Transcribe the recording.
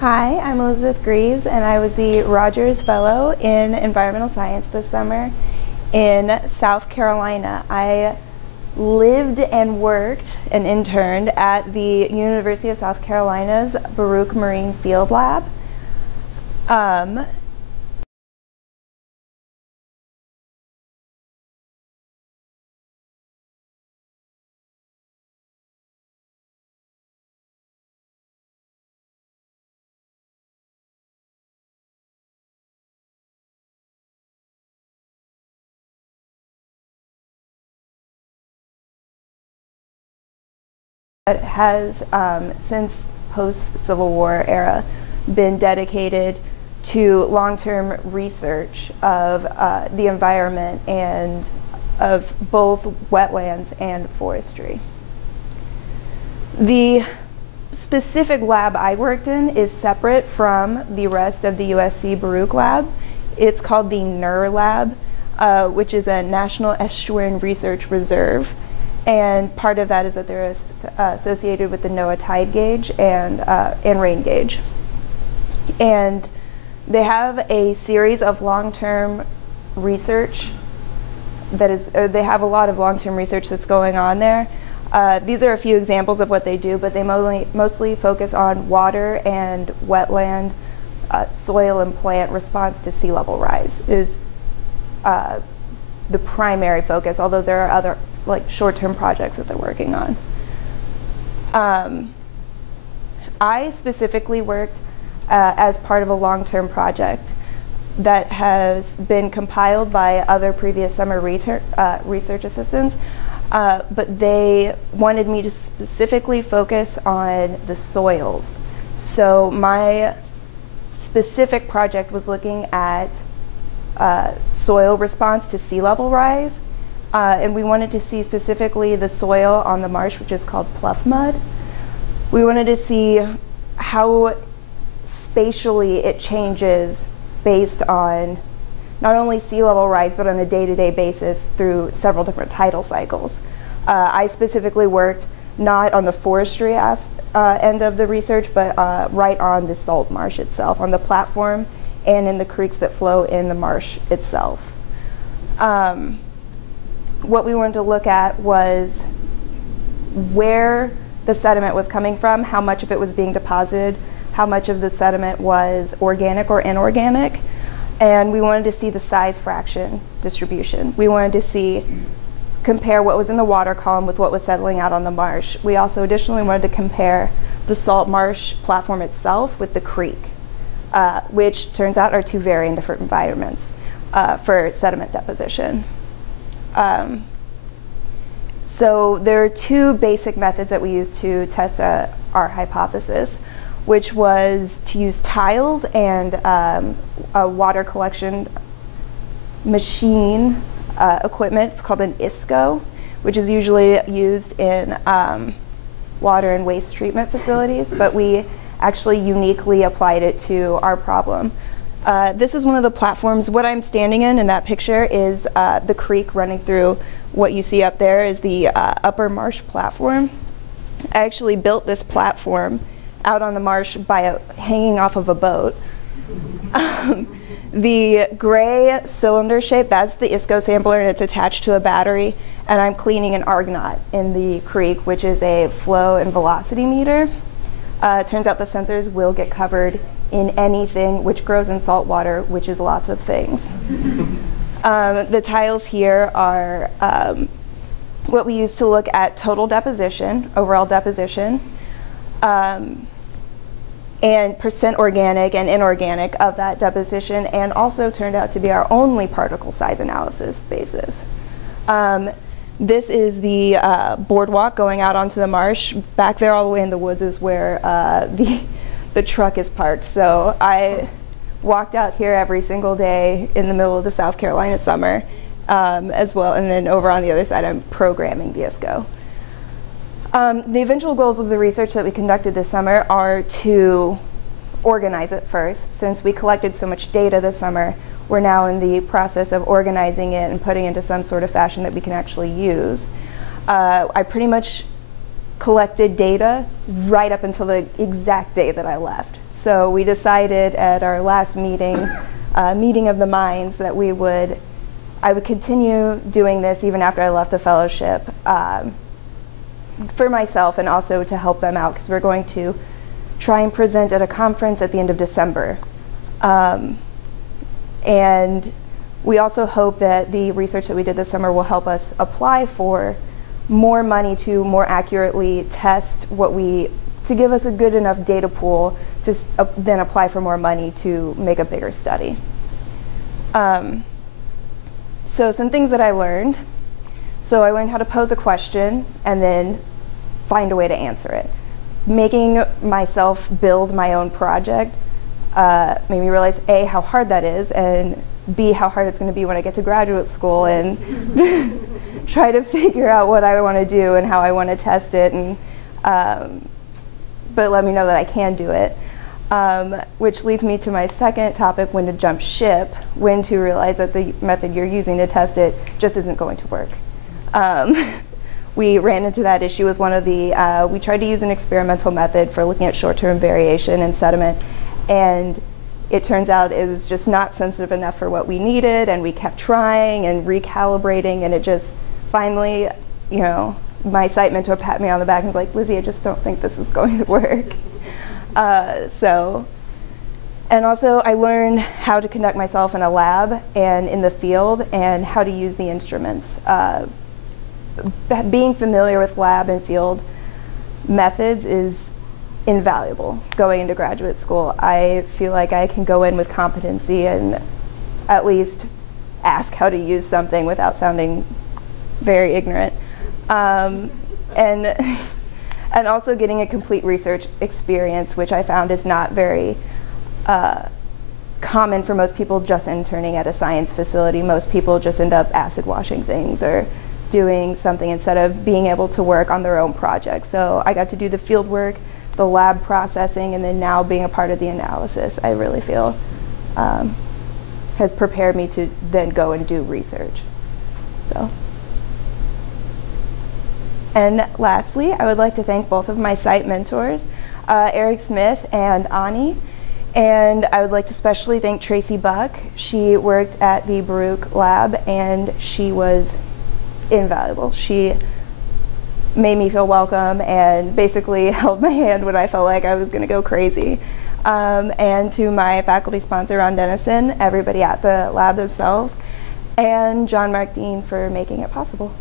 Hi, I'm Elizabeth Greaves, and I was the Rogers Fellow in Environmental Science this summer in South Carolina. I lived and worked and interned at the University of South Carolina's Baruch Marine Field Lab. It has, since post-Civil War era, been dedicated to long-term research of the environment and of both wetlands and forestry. The specific lab I worked in is separate from the rest of the USC Baruch lab. It's called the NER lab, which is a National Estuarine Research Reserve. And part of that is that they're associated with the NOAA tide gauge and rain gauge. And they have a series of long-term research that is, they have a lot of long-term research that's going on there. These are a few examples of what they do, but they mostly focus on water and wetland, soil and plant response to sea level rise is the primary focus, although there are other like short-term projects that they're working on. I specifically worked as part of a long-term project that has been compiled by other previous summer research assistants, but they wanted me to specifically focus on the soils. So my specific project was looking at soil response to sea level rise. And we wanted to see specifically the soil on the marsh, which is called pluff mud. We wanted to see how spatially it changes based on not only sea level rise, but on a day-to-day basis through several different tidal cycles. I specifically worked not on the forestry end of the research, but right on the salt marsh itself, on the platform and in the creeks that flow in the marsh itself. What we wanted to look at was where the sediment was coming from, how much of it was being deposited, how much of the sediment was organic or inorganic, and we wanted to see the size fraction distribution. We wanted to compare what was in the water column with what was settling out on the marsh. We also additionally wanted to compare the salt marsh platform itself with the creek, which turns out are two very different environments for sediment deposition. So there are two basic methods that we used to test our hypothesis, which was to use tiles and a water collection machine equipment. It's called an ISCO, which is usually used in water and waste treatment facilities, but we actually uniquely applied it to our problem. This is one of the platforms. What I'm standing in that picture is the creek running through. What you see up there is the upper marsh platform. I actually built this platform out on the marsh by hanging off of a boat. The gray cylinder shape, that's the ISCO sampler, and it's attached to a battery. And I'm cleaning an Argonaut in the creek, which is a flow and velocity meter. It turns out the sensors will get covered in anything which grows in salt water, which is lots of things. The tiles here are what we use to look at total deposition, overall deposition, and percent organic and inorganic of that deposition, and also turned out to be our only particle size analysis basis. This is the boardwalk going out onto the marsh. Back there all the way in the woods is where the truck is parked. So I walked out here every single day in the middle of the South Carolina summer as well, and then over on the other side I'm programming the ISCO. The eventual goals of the research that we conducted this summer are to organize it first. Since we collected so much data this summer, we're now in the process of organizing it and putting it into some sort of fashion that we can actually use. I pretty much collected data right up until the exact day that I left. So we decided at our last meeting, meeting of the minds, that I would continue doing this even after I left the fellowship, for myself and also to help them out, because we're going to try and present at a conference at the end of December. And we also hope that the research that we did this summer will help us apply for more money to more accurately test to give us a good enough data pool to then apply for more money to make a bigger study. So some things that I learned. So I learned how to pose a question and then find a way to answer it. Making myself build my own project made me realize A, how hard that is, and B, how hard it's going to be when I get to graduate school and try to figure out what I want to do and how I want to test it, and but let me know that I can do it. Which leads me to my second topic, when to jump ship, when to realize that the method you're using to test it just isn't going to work. We ran into that issue with we tried to use an experimental method for looking at short-term variation in sediment, and it turns out it was just not sensitive enough for what we needed, and we kept trying and recalibrating, and it just finally, my site mentor pat me on the back and was like, Lizzie, I just don't think this is going to work. And also I learned how to conduct myself in a lab and in the field, and how to use the instruments. Being familiar with lab and field methods is invaluable going into graduate school. I feel like I can go in with competency and at least ask how to use something without sounding very ignorant. And also getting a complete research experience, which I found is not very common for most people just interning at a science facility. Most people just end up acid washing things or doing something instead of being able to work on their own projects. So I got to do the field work, the lab processing, and then now being a part of the analysis, I really feel has prepared me to then go and do research. And lastly, I would like to thank both of my site mentors, Eric Smith and Ani. And I would like to especially thank Tracy Buck. She worked at the Baruch lab, and she was invaluable. She made me feel welcome and basically held my hand when I felt like I was going to go crazy. And to my faculty sponsor, Ron Dennison, everybody at the lab themselves, and John Mark Dean for making it possible.